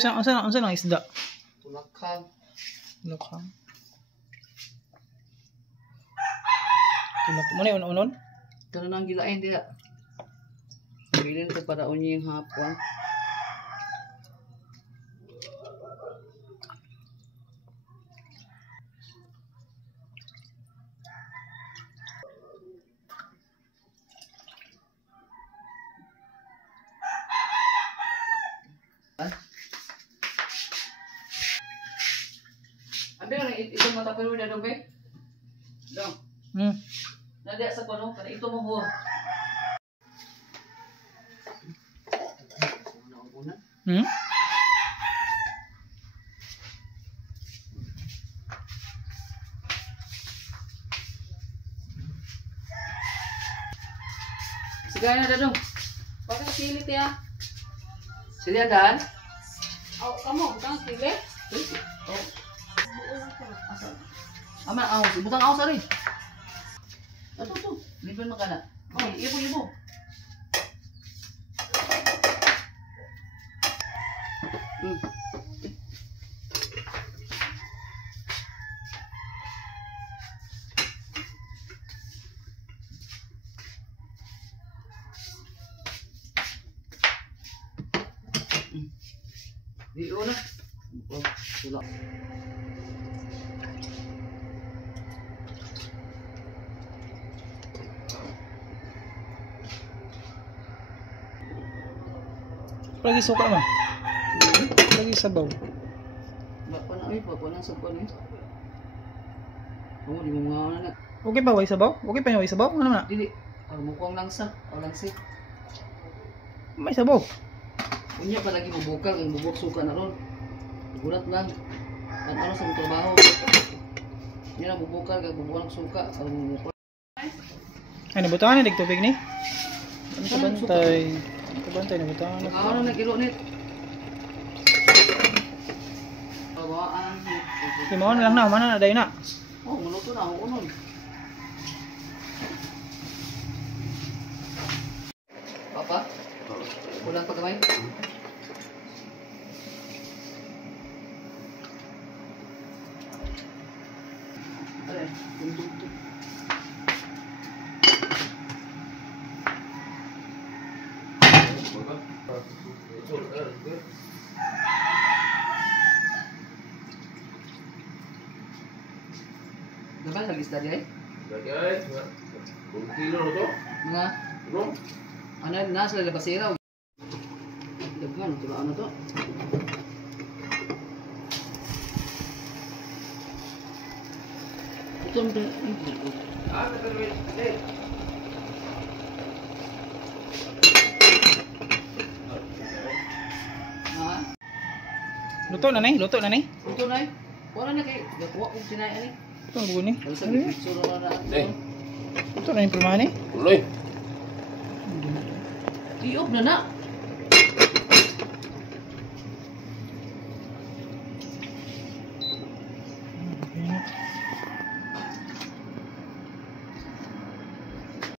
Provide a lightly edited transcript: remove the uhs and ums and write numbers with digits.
Unsa ang isda? Tulakhang. Tulakhang. Mo na unon. Pero nang gilain dia. Bilin ko para unyeng hapon. Ambil na ito mata pero na dong be. Dong. Nadi sa kono kada ito mo ho. Sige na dadong. Bakit silit ya? Sili dan? Oh, kamu bukan sili? Oh. Ama aus, butang aus ari. Tuh, liban makana. Oh, ibu. Di una. Tulak. Lagi suka mah. Lagi sabaw. Bapak nak ni, bapak nak sabaw ni. Kamu di mga na. Okay pa way sabaw? Okay pa yung way sabaw? Ano na? Dili. Ang mukhang langsa, o langsi. May sabaw. Unya pa lagi mabukal, ang bubuk suka na ron. Gulat lang. At ano sa trabaho. Yan ang bubukal, kag bubukal suka. Ang mukha. Ay, nabutangan na tubig ni? Ano sa bantay? Bantay na butangan na. Ano na kilo nit? Bawaan. Limawan na lang na, mana na dayo na. Oh, maluto na ako unon. Papa? Kulang pa kamay? Alay, tuntuk. Dapat lagi tadi ay? Lagi ay, kung kilo na to? Mga? Ano? Ano yun? Nasa lalabasira. Daghan, ito ano to? Ito ang Nakalawin. Eh. Ha? Luto na ni? Luto na ni? Ito na eh. Wala na kayo. Gakuha kong sinaya ni. Ito ang buo ni. Ano sa picture na Eh. Ito na yung pirmahan ni. Tuloy. Tiop na na.